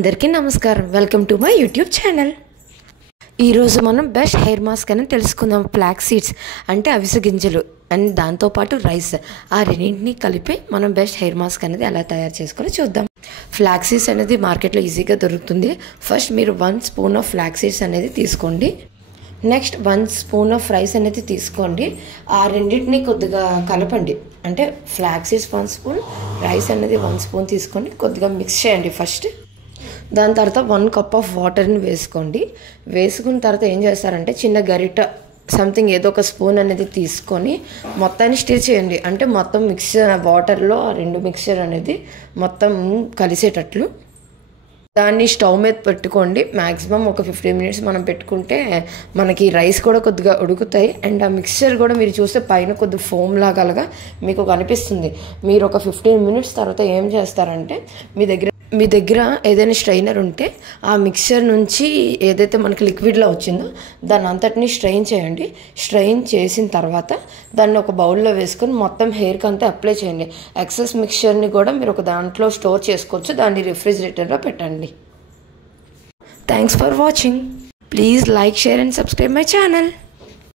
అందరికీ నమస్కారం. Welcome to my YouTube channel. ఈరోజు మనం బెస్ట్ హెయిర్ మాస్క్ అని తెలుసుకుందాం. ఫ్లాక్స్ సీడ్స్ అంటే అవిసె గింజలు అండ్ దాంతోపాటు రైస్, ఆ రెండింటిని కలిపి మనం బెస్ట్ హెయిర్ మాస్క్ అనేది ఎలా తయారు చేసుకొని చూద్దాం. ఫ్లాక్స్ సీడ్స్ అనేది మార్కెట్లో ఈజీగా దొరుకుతుంది. ఫస్ట్ మీరు 1 స్పూన్ ఆఫ్ ఫ్లాక్స్ సీడ్స్ అనేది తీసుకోండి. నెక్స్ట్ 1 స్పూన్ ఆఫ్ రైస్ అనేది తీసుకోండి. ఆ రెండింటిని కొద్దిగా కలపండి. అంటే ఫ్లాక్స్ సీడ్స్ 1 స్పూన్, రైస్ అనేది 1 స్పూన్ తీసుకొని కొద్దిగా మిక్స్ చేయండి ఫస్ట్. దాని తర్వాత 1 కప్ ఆఫ్ వాటర్ని వేసుకోండి. వేసుకున్న తర్వాత ఏం చేస్తారంటే చిన్న గరిట సంథింగ్ ఏదో ఒక స్పూన్ అనేది తీసుకొని మొత్తాన్ని స్టిర్ చేయండి. అంటే మొత్తం మిక్చర్ వాటర్లో ఆ 2 మిక్చర్ అనేది మొత్తం కలిసేటట్లు దాన్ని స్టవ్ మీద పెట్టుకోండి. మ్యాక్సిమం ఒక 15 మినిట్స్ మనం పెట్టుకుంటే మనకి రైస్ కూడా కొద్దిగా ఉడుకుతాయి. అండ్ ఆ మిక్చర్ కూడా మీరు చూస్తే పైన కొద్దిగా ఫోమ్ లాగా మీకు కనిపిస్తుంది. మీరు ఒక 15 మినిట్స్ తర్వాత ఏం చేస్తారంటే మీ దగ్గర ఏదైనా స్ట్రైనర్ ఉంటే ఆ మిక్చర్ నుంచి ఏదైతే మనకి లిక్విడ్లో వచ్చిందో దాన్ని అంతటినీ స్ట్రెయిన్ చేయండి. స్ట్రెయిన్ చేసిన తర్వాత దాన్ని ఒక బౌల్లో వేసుకొని మొత్తం హెయిర్కి అంతా అప్లై చేయండి. ఎక్సెస్ మిక్చర్ని కూడా మీరు ఒక దాంట్లో స్టోర్ చేసుకోవచ్చు. దాన్ని రిఫ్రిజిరేటర్లో పెట్టండి. Thanks for watching. Please like, share and subscribe my channel.